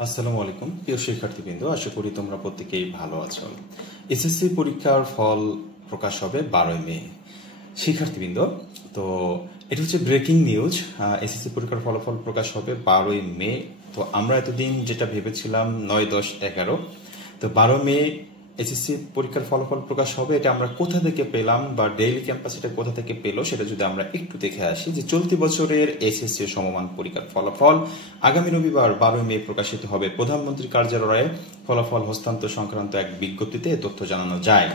আসসালামু আলাইকুম প্রিয় শিক্ষার্থীবৃন্দ, আশা করি তোমরা প্রত্যেকেই ভালো আছো। এসএসসি পরীক্ষার ফল প্রকাশ হবে 12 মে। শিক্ষার্থীবৃন্দ, তো এটা হচ্ছে ব্রেকিং নিউজ। এসএসসি পরীক্ষার ফলাফল প্রকাশ হবে 12 মে। তো আমরা এতদিন যেটা ভেবেছিলাম 9, 10, 11, তো 12 মে এসএসসি পরীক্ষার ফলাফল প্রকাশ হবে। এটা আমরা কোথা থেকে পেলাম বা ডেইলি ক্যাম্পাস এটা কোথা থেকে পেলো সেটা যদি আমরা একটু দেখে আসি, যে চলতি বছরের এসএসসি ও সমমান পরীক্ষার ফলাফল আগামী রবিবার 12 মে প্রকাশিত হবে। প্রধানমন্ত্রী কার্যালয়ে ফলাফল হস্তান্তর সংক্রান্ত এক বিজ্ঞপ্তিতে তথ্য জানানো যায়।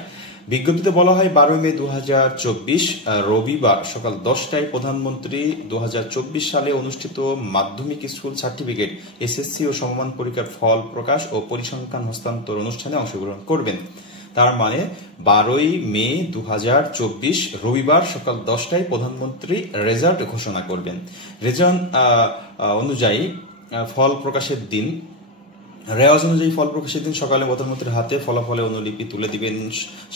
বিজ্ঞপ্তিতে বলা হয় 12 মে 2024 রবিবার সকাল 10টায় প্রধানমন্ত্রী 2024 সালে অনুষ্ঠিত মাধ্যমিক স্কুল সার্টিফিকেট এসএসসি ও সমমান পরীক্ষার ফল প্রকাশ ও পরিসংখ্যান হস্তান্তর অনুষ্ঠানে অংশগ্রহণ করবেন। তার মানে 12 মে 2024 রবিবার সকাল 10টায় প্রধানমন্ত্রী রেজাল্ট ঘোষণা করবেন। রেজাল্ট অনুযায়ী ফল প্রকাশের দিন রেওয়াজ অনুযায়ী ফল প্রকাশের দিন সকালে প্রধানমন্ত্রীর হাতে ফলাফলের অনুলিপি তুলে দিবেন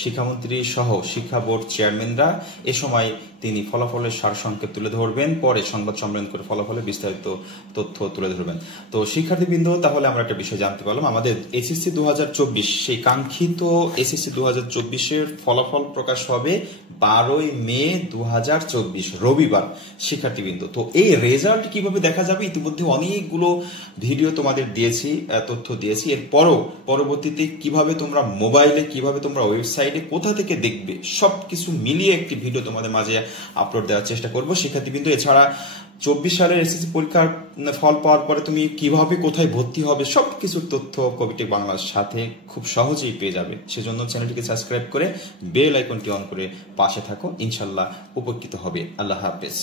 শিক্ষামন্ত্রী সহ শিক্ষা বোর্ড চেয়ারম্যানরা। এ সময় তিনি ফলাফলের সারসংক্ষেপ তুলে ধরবেন, পরে সংবাদ সম্মেলন করে ফলাফলের বিস্তারিত তথ্য তুলে ধরবেন। তো শিক্ষার্থীবৃন্দ, তাহলে আমরা একটা বিষয় জানতে পারলাম, আমাদের এসএসসি 2024 সেই কাঙ্ক্ষিত এসএসসি 2024-এর ফলাফল প্রকাশ হবে 12 মে 2024 রবিবার। শিক্ষার্থীবৃন্দ, তো এই রেজাল্ট কিভাবে দেখা যাবে, ইতিমধ্যে অনেকগুলো ভিডিও তোমাদের দিয়েছি, তথ্য দিয়েছি। এর পরবর্তীতে কিভাবে তোমরা মোবাইলে, কিভাবে তোমরা ওয়েবসাইটে, কোথা থেকে দেখবে, সবকিছু মিলিয়ে একটি ভিডিও তোমাদের মাঝে আপলোড দেওয়ার চেষ্টা করবো। শিক্ষার্থীবৃন্দ, এছাড়া 24 সালের এসএসসি পরীক্ষার ফল পাওয়ার পরে তুমি কিভাবে কোথায় ভর্তি হবে সবকিছুর তথ্য কবিটেক বাংলার সাথে খুব সহজেই পেয়ে যাবে। সেজন্য চ্যানেলটিকে সাবস্ক্রাইব করে বেল আইকনটি অন করে পাশে থাকো, ইনশাল্লাহ উপকৃত হবে। আল্লাহ হাফেজ।